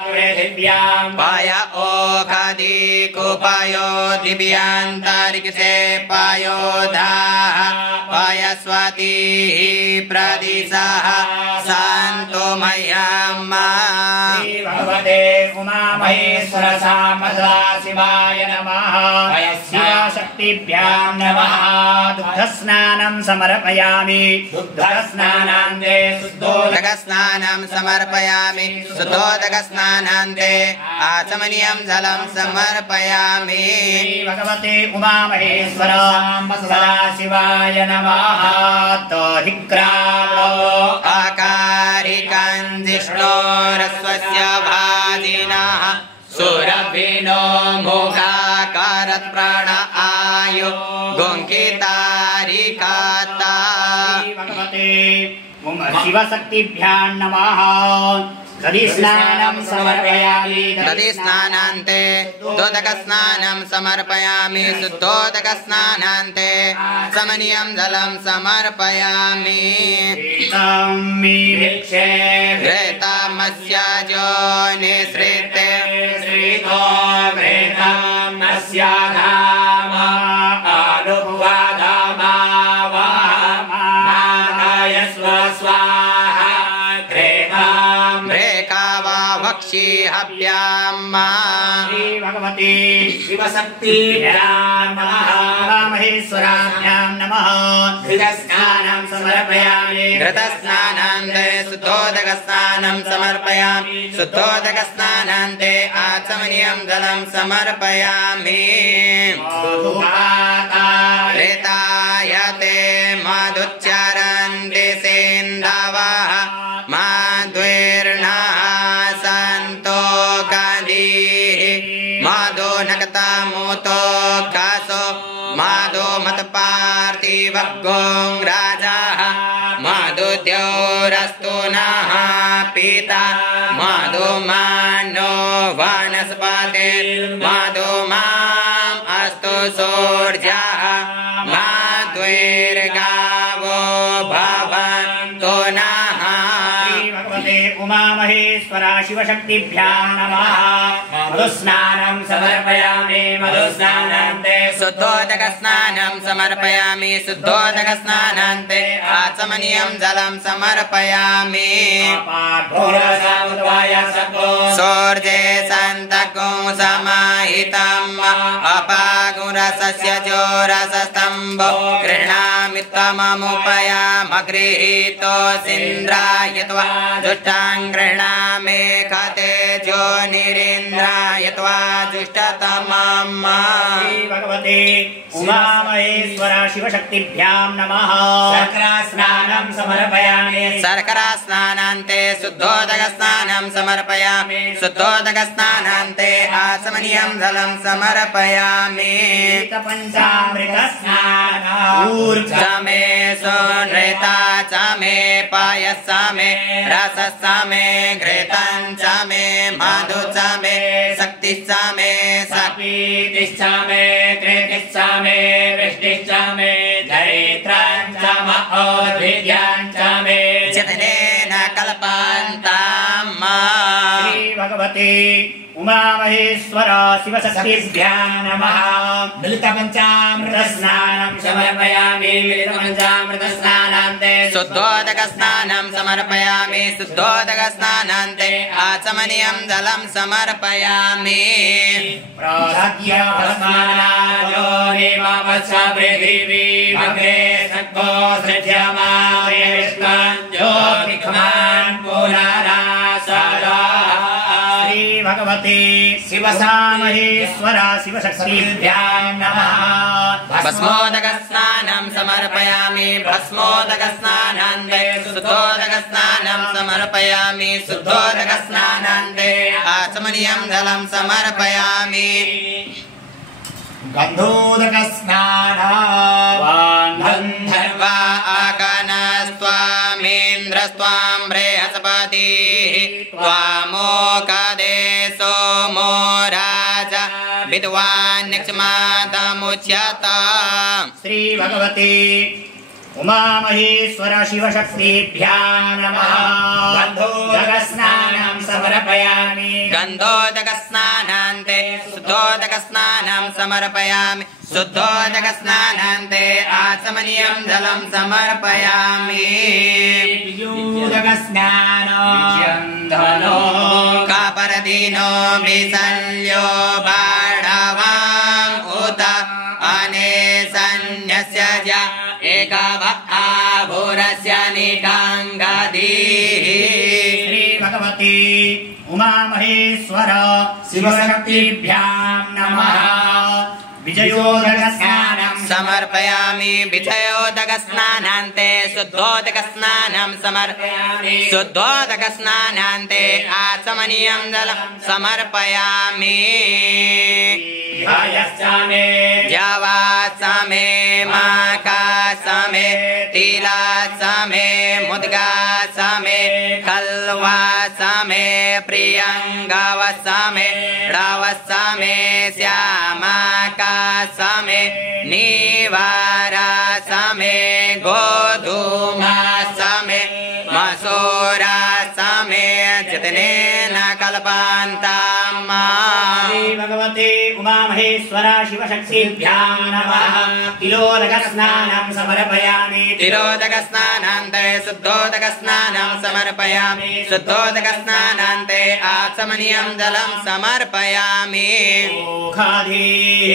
पाया ओखादि कुपायो दिव्यांतरिक्षे पायो धाः पाया स्वाति प्रदिशः शान्तो मह्यम् भगवते उमा महेश्वर सामदा शिवाय नमः शिवशक्तिभ्यां नमः दुग्धस्नानं समर्पयामि दुग्धस्नानान्ते शुद्धोदकस्नानं समर्पयामि शुद्धोदकस्नानान्ते आचमनीयं जलं समर्पयामि भगवते उमा महेश्वर सदाशिवाय नमः तोहिक्रामो आकारिकं जिष्णोरस्वस्य भाजिनः सुरभिनो मोघाकारत् प्राण आयु गुंकितारिकाता भगवते शिवशक्तिभ्यां नमः दधिस्नानं समर्पयामि दधिस्नानान्ते शुद्धोदकस्नानं समर्पयामि शुद्धोदकस्नानान्ते समनीयं जलं समर्पयामि घृतमस्य जोनिसृते श्रीतो घृतमस्य धाम अनुभवाधामाय स्वाहा भक्षी हव्याम् भगवती शिवशक्तिभ्यां नमः महेश्वराभ्यां नमः घृतस्नानं समर्पयामि घृतस्नानान्ते शुद्धोदकस्नानं समर्पयामि शुद्धोदकस्नानान्ते आचमनीयं जलं समर्पयामि ऋतायते मधुच्चरन्ति सेन्धवः माध्वीर्णः माधो नकता मोतो कासो माधो मत पार्थिवगों राजा माधो द्योरस्तु नः पिता माधो मानो वनस्पते माधो माम अस्तु सूर्यः माध्वीर्गावो भवन्तु नः उमा महेश्वरा शिवशक्तिभ्यां नमः मधुस्नानं समर्पयामि मधुस्नानान्ते शुद्धोदकस्नानं समर्पयामि शुद्धोदकस्नानान्ते आचमनीयं जलं समर्पयामि सूर्ये सन्तकुं समाहितम् अपागुरसस्य जोरसस्तम्भो गृह्णामि त्वममुपयामगृहीतो सिन्द्राय त्वा जुष्टां गृह्णामि खते जो निरीन्द्राय त्वा जुष्टतमम् भगवते उमा महेश्वरा शिवशक्तिभ्यां नमः शर्करास्नानं समर्पयामि शर्करास्नानान्ते शुद्धोदकस्नानं समर्पयामि शुद्धोदकस्नानान्ते आचमनीयं जलं समर्पयामि पंचामृतस्नानम् ऊर्जमे सोनृता च मे पायस मे रसस मे घृतं च मे मधु च मे शक्तिश्च मे सपीतिश्च मे कृतिश्च मे वृष्टिश्च मे धरित्रं च महोद्भिद्यं च मे चितनेन कल्पन्ताम् श्री भगवती उमा महेश्वरा शिवशक्तिभ्यां नमः मिलितपञ्चामृतस्नानं समर्पयामि मिलितपञ्चामृतस्नानान्ते शुद्धोदकस्नानं समर्पयामि शुद्धोदकस्नानान्ते आचमनीयं जलं समर्पयामि प्रदद्य भस्मानायो निमवत्स पृथिवी भगे सद्गो सृज्यमाय विष्णो ज्योतिखमान् पुनरासदा भगवती शिवसामहेश्वरा शिवशक्तिभ्यां नमः भस्मोदकस्नानं समर्पयामि भस्मोदकस्नानान्ते शुद्धोदकस्नानं समर्पयामि शुद्धोदकस्नानान्ते आचमनीयं जलं समर्पयामि गन्धोदकस्नानं गन्धर्वा आगनस्त्वामेन्द्रस्त्वां बृहस्पतिः त्वामोकदे सोमो राजा विद्वान् निक्षमातमुच्यत श्री भगवती उमा महेश्वर शिवशक्तिभ्यां नमः। गन्धोदकस्नानं समर्पयामि गन्धोदकस्नानान्ते शुद्धोदकस्नानं समर्पयामि शुद्धोदकस्नानान्ते आचमनीयं जलं समर्पयामि विद्योदकस्नानो कापरदीनो विसल्यो बाढवाम् उत अनेसन्यस्य च एकभूरस्य निकाङ्गधीः श्री भगवती उमा महेश्वर शिवशक्तिभ्यां नमः विजयोदकस्नानं समर्पयामि विजयोदकस्नानान्ते शुद्धोदकस्नानं समर्पयामि शुद्धोदकस्नानान्ते आचमनीयं जलं समर्पयामि जवासमे माकासमे तिलासमे मुद्गासमे कल्वासमे प्रियङ्गवसमे रवसमे श्यामाकासमे निवारासमे गोधूमासमे मसूरासमे जितनेन कल्पान्ताम् भगवते उमा महेश्वर शिवशक्तिभ्यां नमः तिलोदकस्नानं समर्पयामि तिलोदकस्नानान्ते शुद्धोदकस्नानं समर्पयामि शुद्धोदकस्नानान्ते आचमनीयं जलं समर्पयामि ओखाधीः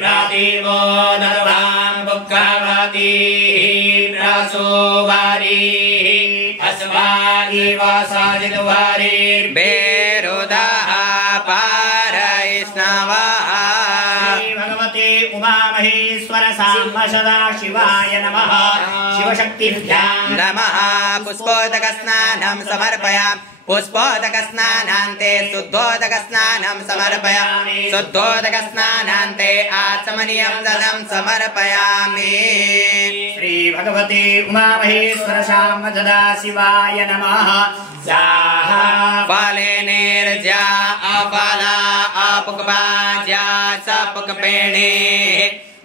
प्रतिमोदतां बुक्खवतीः प्रसोवारीः अस्माभिः साजिद्वारीर्भेरुदः पारैष्णवः भगवते उमा महेश्वर साम्ब सदा शिवाय नमः शिवशक्तिभ्यां नमः पुष्पोदकस्नानं समर्पयामि पुष्पोदकस्नानान्ते शुद्धोदकस्नानं समर्पयामि शुद्धोदकस्नानान्ते आचमनीयं जलं समर्पयामि श्री भगवते उमा महेश्वर साम्ब सदा शिवाय नमः फले निर्जा अफला अपुकबाजा सपुकपेणे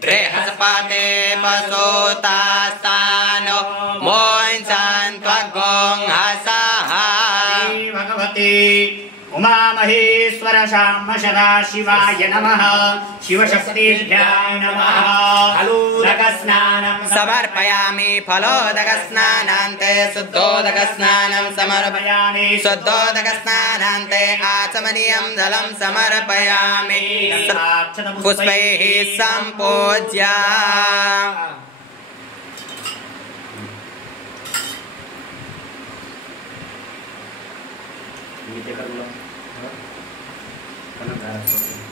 बृहस्पते पशोतास्तानो मोञ्चान्त्वगोङ्हसः भगवते उमा महेश्वर साम्ब सदा शिवाय नमः शिवशक्तिभ्यां नमः फलोदकस्नानं समर्पयामि फलोदकस्नानान्ते शुद्धोदकस्नानं समर्पयामि शुद्धोदकस्नानान्ते आचमनीयं जलं समर्पयामि पुष्पैः सम्पूज्य Ini